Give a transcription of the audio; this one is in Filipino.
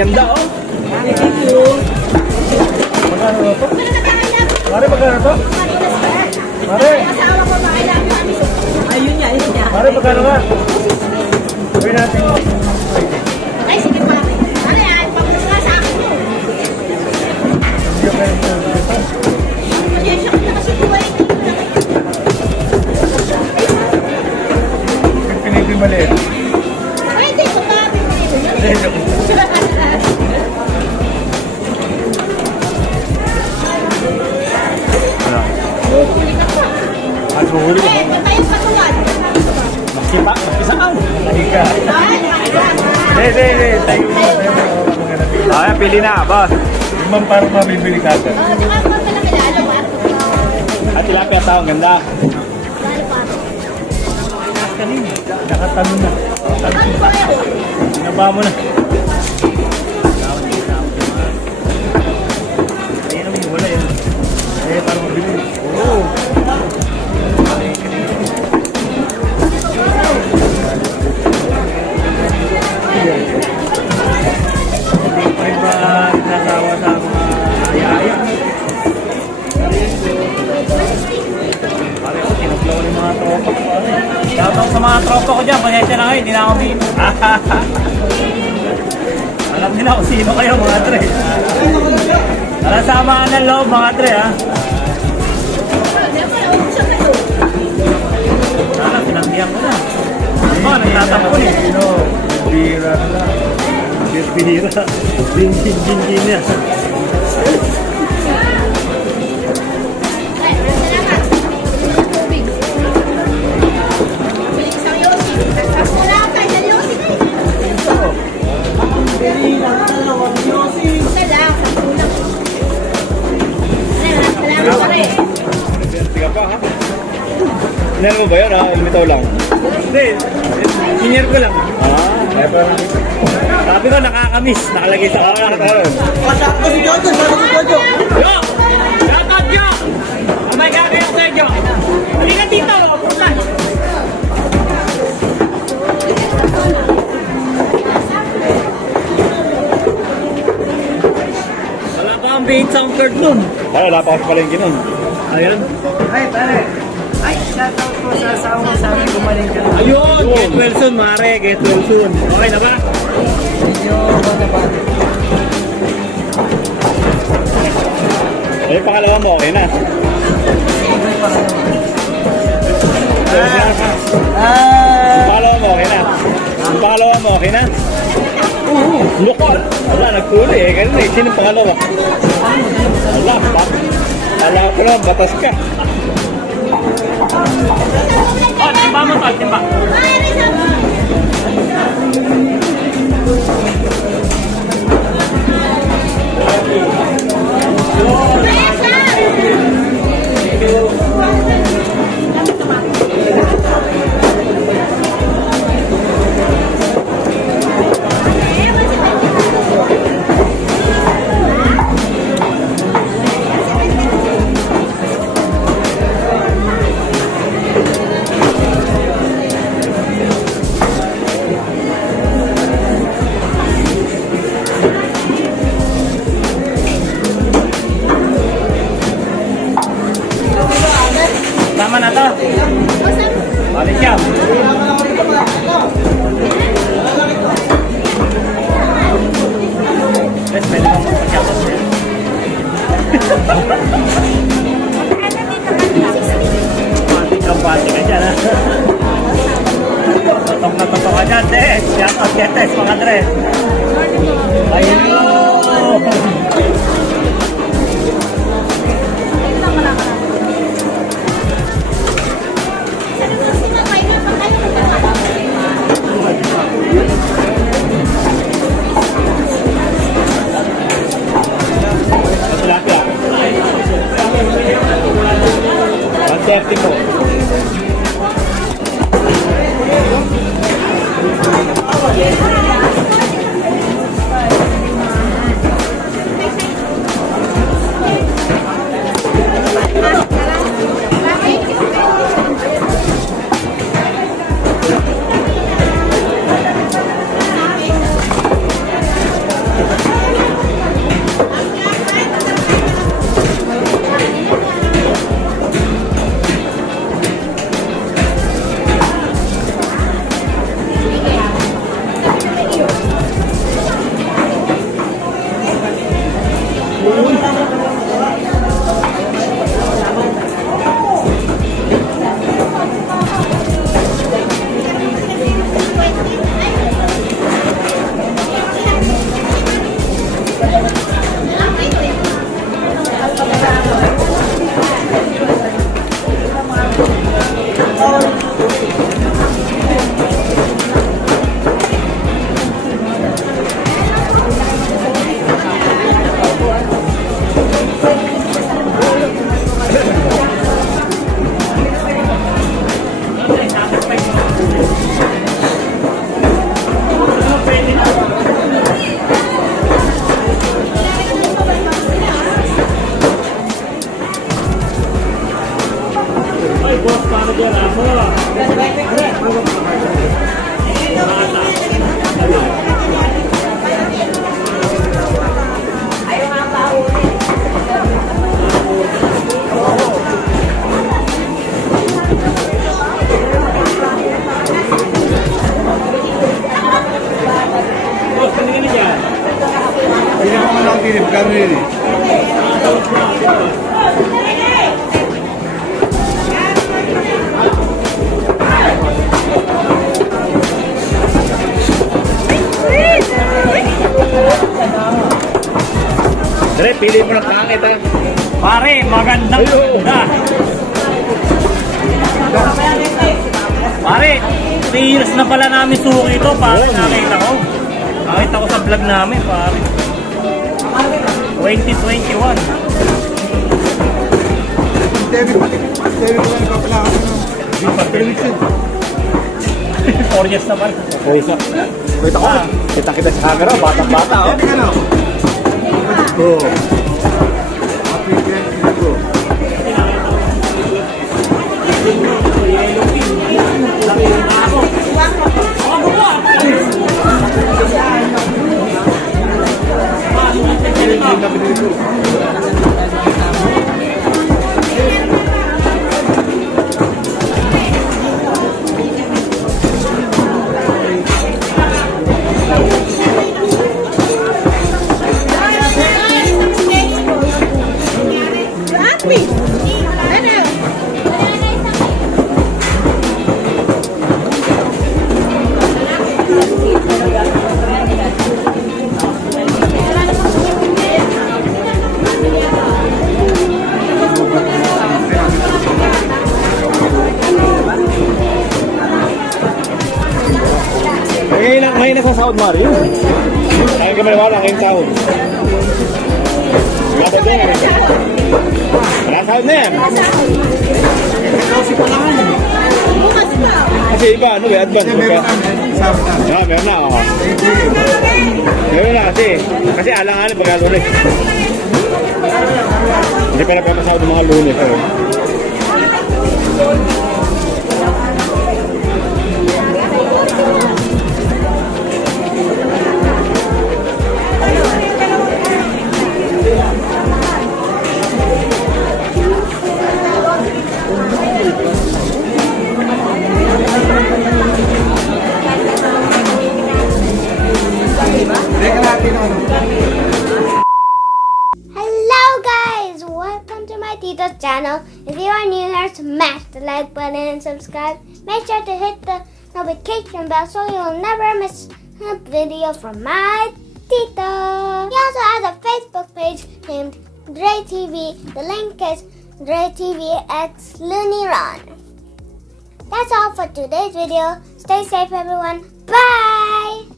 ganda oh. Thank you. Magkano na to? Mare, magkano na to? Mare. Ayun niya, ayun niya. Mare, magkano nga? Gawin natin. Ay, sige pa. Mare, ay, pagkakas nga sa akin mo. Hindi ka kayo ito. Pasensya ko na kasi buhay. Pinipin maliit. Ay, hindi. Pagkakas mo yun. Hindi, joke. Huli ka ba? Tayo patulan. Magsipa? Magpisaan? Mahiga. Hindi. Tayo mo. Okay, pili na, boss. Limang parang mabibili ka agad. Oo, di ba ako pala kilala mo? At tilapia tao, ganda. Lalo pa. Kanina, nakatalo na. Ano ba yun? Sinaba mo na. Ayun naman, wala yun. Eh, parang mabili. Oo. Nasawa sa mga aya-aya. Pare ko, tinuplo ko ng mga tropa ko. Shoutout sa mga tropa ko dyan. Pasensya na kayo, hindi na ako din. Alam nila kung sino kayo mga tre. Nasamaan ng loob mga tre ha. Sana, pinagdiyan ko na. Mga nagtatampo eh. Bira na lang. Bira. Gin niya. Ilan mo ba yun ha? Imitaw lang? Hindi. Senior ko lang. Sabi ko nakakamiss. Nakalagay sa karon. Sakto si Jojo, sakto si Jojo. Yo! Shoutout yo! Oh my God, kayo sa inyo. Hindi ka dito. Wala pa ang beat sound card nun. Wala pa ako palengke nun. Ayan. Ay, pare. Ay, shoutout ko sa asawa mo sa amin gumaling ka. Ayun! Get well soon, Mare. Get well soon. Okay na ba? Medyo matapad. Ay, pangalawa mo, okay na. Pangalawa mo, okay na. Pangalawa mo, okay na. Look, wala, nagpuli eh. Ganun eh. Sino pangalawa? Wala, wala ko lang, batas ka. Oh, timba mo to, timba. Tama na to. Balik siya. Let's pwede mo magpasyatot siya. Pati ka dyan ha. Totok na totok ka dyan, Tess. Shoutout kaya Tess, mga Tres. Ayun. Safety po. Hindi ko man ang tirip kami rin eh. Dali, pili mo ng pangit eh. Pare, magandang ganda. Pare, 3 years na pala namin suki ito, pare, nakita ko. Nakita ko sa vlog namin, pare. 2021. Terry ko lang nagpapala ako ng prediction. 4 years na pala. Pusa. Kita ko. Kita sa camera, batang-bata oh. Terry ka na. Oo. Happy Christmas ko. Ngayon nagsasahod, Mario. Kaya ka maniwala ang iyong sahod. Wala ba din? Wala sahod na yan. Kasi iba, ano ba? Advance. Meron na, oo. Meron na kasi. Kasi alang-alang pagka lunes. Hindi pa napapasahod ng mga lunes. Hello guys, welcome to my Tito's channel. If you are new here, smash the like button and subscribe. Make sure to hit the notification bell so you'll never miss a video from my Tito. He also has a Facebook page named Dre TV. The link is Dre TV X Looney Ron. That's all for today's video. Stay safe everyone. Bye!